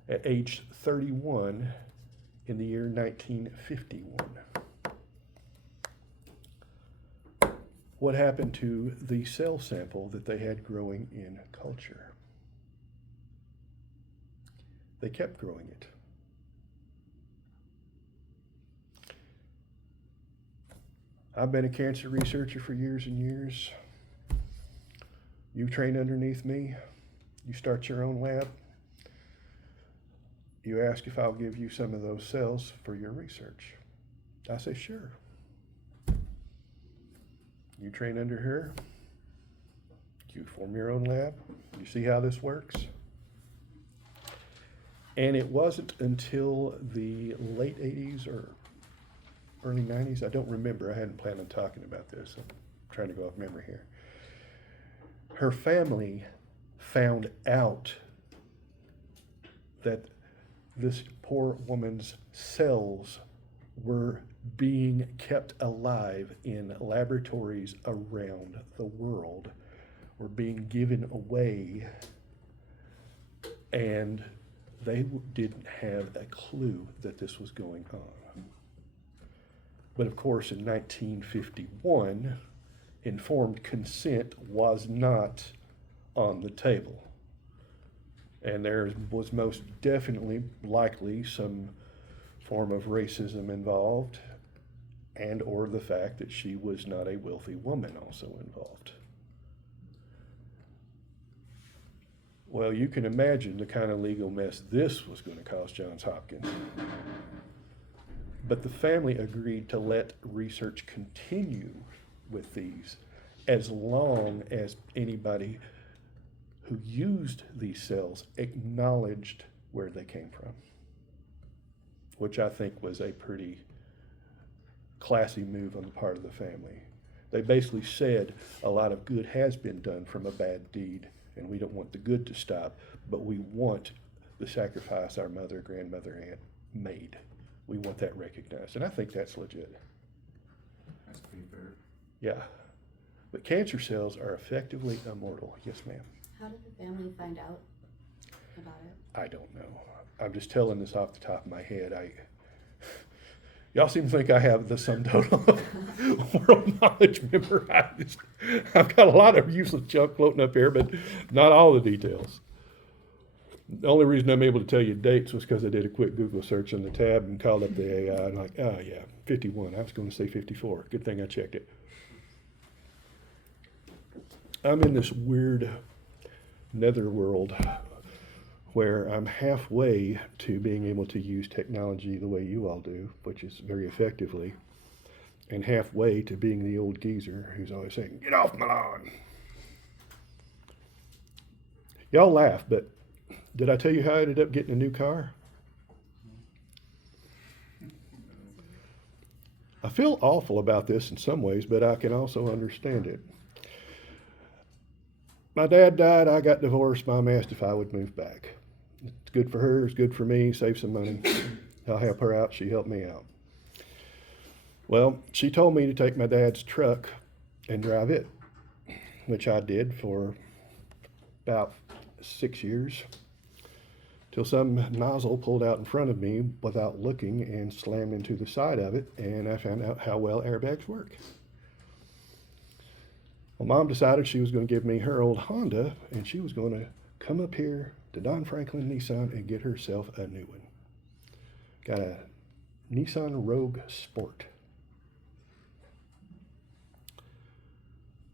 at age 31 in the year 1951. What happened to the cell sample that they had growing in culture? They kept growing it. I've been a cancer researcher for years and years. You train underneath me. You start your own lab. You ask if I'll give you some of those cells for your research. I say, sure. You train under her. You form your own lab. You see how this works? And it wasn't until the late 80s or early 90s, I don't remember, I hadn't planned on talking about this, I'm trying to go off memory here. Her family found out that this poor woman's cells were being kept alive in laboratories around the world, were being given away, and they didn't have a clue that this was going on. But of course, in 1951, informed consent was not on the table. And there was most definitely likely some form of racism involved, and or the fact that she was not a wealthy woman also involved. Well, you can imagine the kind of legal mess this was going to cause Johns Hopkins. But the family agreed to let research continue with these as long as anybody who used these cells acknowledged where they came from, which I think was a pretty classy move on the part of the family. They basically said a lot of good has been done from a bad deed, and we don't want the good to stop, but we want the sacrifice our mother, grandmother, aunt made. We want that recognized, and I think that's legit. That's pretty fair. Yeah, but cancer cells are effectively immortal. Yes, ma'am. How did the family find out about it? I don't know. I'm just telling this off the top of my head. Y'all seem to think I have the sum total of world knowledge. Remember, I've got a lot of useless junk floating up here, but not all the details. The only reason I'm able to tell you dates was because I did a quick Google search on the tab and called up the AI. I'm like, oh yeah, 51. I was going to say 54. Good thing I checked it. I'm in this weird netherworld where I'm halfway to being able to use technology the way you all do, which is very effectively, and halfway to being the old geezer who's always saying, "Get off my lawn." Y'all laugh, but did I tell you how I ended up getting a new car? I feel awful about this in some ways, but I can also understand it. My dad died, I got divorced, Mom asked if I would move back. It's good for her, it's good for me, save some money. I'll help her out, she helped me out. Well, she told me to take my dad's truck and drive it, which I did for about 6 years, till some nozzle pulled out in front of me without looking and slammed into the side of it, and I found out how well airbags work. Well, Mom decided she was going to give me her old Honda, and she was going to come up here to Don Franklin Nissan and get herself a new one. Got a Nissan Rogue Sport.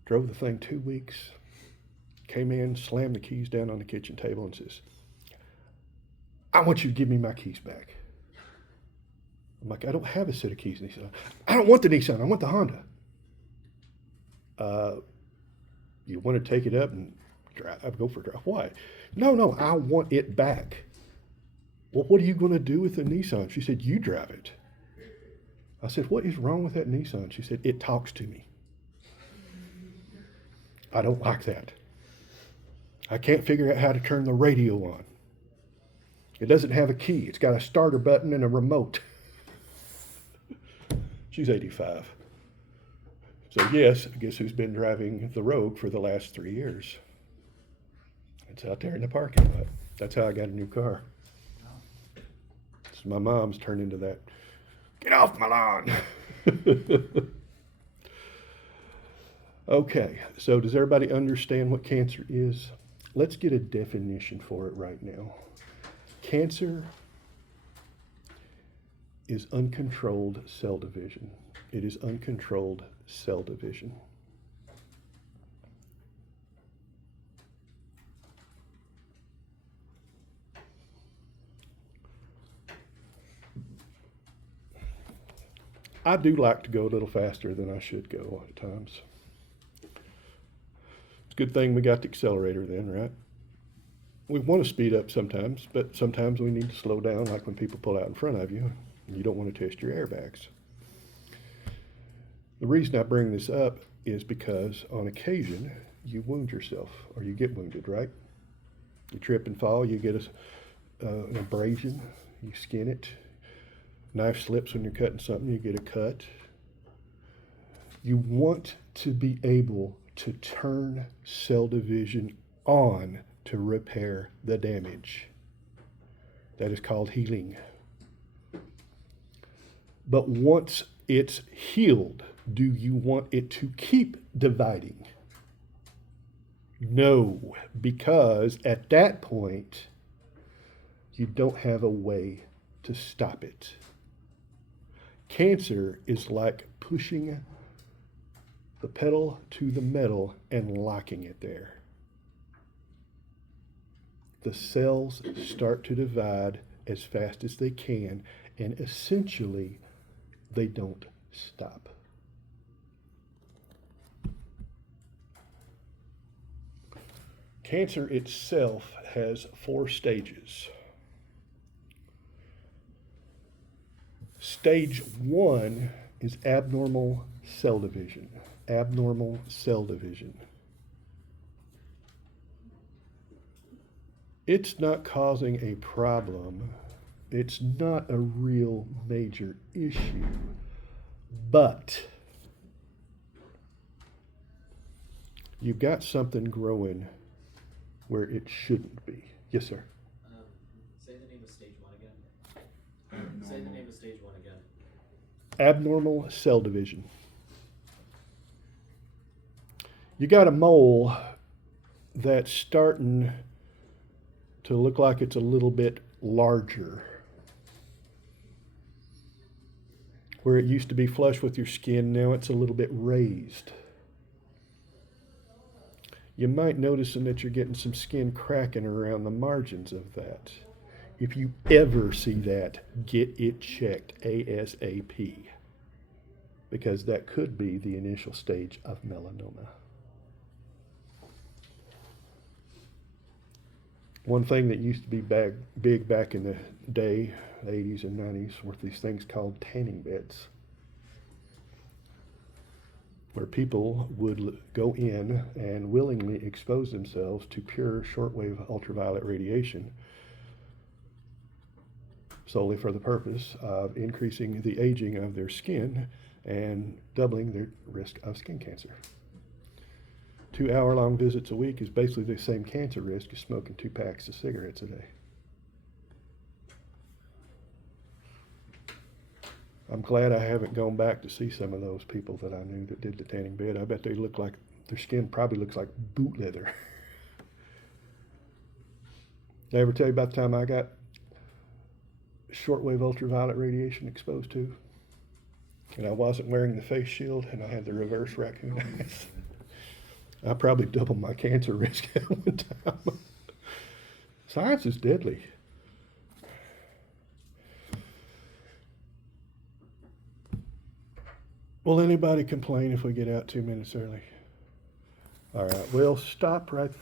Drove the thing 2 weeks, came in, slammed the keys down on the kitchen table and says, "I want you to give me my keys back." I'm like, "I don't have a set of keys." And he said, "I don't want the Nissan, I want the Honda." You want to take it up and drive, go for a drive? Why? No, I want it back. Well, what are you going to do with the Nissan? She said, "You drive it." I said, "What is wrong with that Nissan?" She said, "It talks to me." I don't like that. I can't figure out how to turn the radio on. It doesn't have a key. It's got a starter button and a remote. She's 85. So yes, guess who's been driving the Rogue for the last 3 years? It's out there in the parking lot. That's how I got a new car. So my mom's turned into that, "Get off my lawn." Okay, so does everybody understand what cancer is? Let's get a definition for it right now. Cancer is uncontrolled cell division. It is uncontrolled cell division. I do like to go a little faster than I should go at times. It's a good thing we got the accelerator then, right? We want to speed up sometimes, but sometimes we need to slow down, like when people pull out in front of you and you don't want to test your airbags. The reason I bring this up is because on occasion you wound yourself or you get wounded, right? You trip and fall, you get an abrasion, you skin it. Knife slips when you're cutting something, you get a cut. You want to be able to turn cell division on to repair the damage. That is called healing. But once it's healed, do you want it to keep dividing? No, because at that point, you don't have a way to stop it. Cancer is like pushing the pedal to the metal and locking it there. The cells start to divide as fast as they can, and essentially, they don't stop. Cancer itself has 4 stages. Stage 1 is abnormal cell division. Abnormal cell division. It's not causing a problem. It's not a real major issue. But you've got something growing where it shouldn't be. Yes, sir. Say the name of stage 1 again. Say the name of stage 1 again. Abnormal cell division. You got a mole that's starting to look like it's a little bit larger. Where it used to be flush with your skin, now it's a little bit raised. you might notice that you're getting some skin cracking around the margins of that. If you ever see that, get it checked ASAP, because that could be the initial stage of melanoma. One thing that used to be big back in the day, the 80s and 90s, were these things called tanning beds, where people would go in and willingly expose themselves to pure shortwave ultraviolet radiation solely for the purpose of increasing the aging of their skin and doubling their risk of skin cancer. 2-hour-long visits a week is basically the same cancer risk as smoking 2 packs of cigarettes a day. I'm glad I haven't gone back to see some of those people that I knew that did the tanning bed. I bet they look like, their skin probably looks like boot leather. Did I ever tell you about the time I got shortwave ultraviolet radiation exposed to? And I wasn't wearing the face shield, and I had the reverse raccoon eyes. I probably doubled my cancer risk at one time. Science is deadly. Will anybody complain if we get out 2 minutes early? All right, we'll stop right there.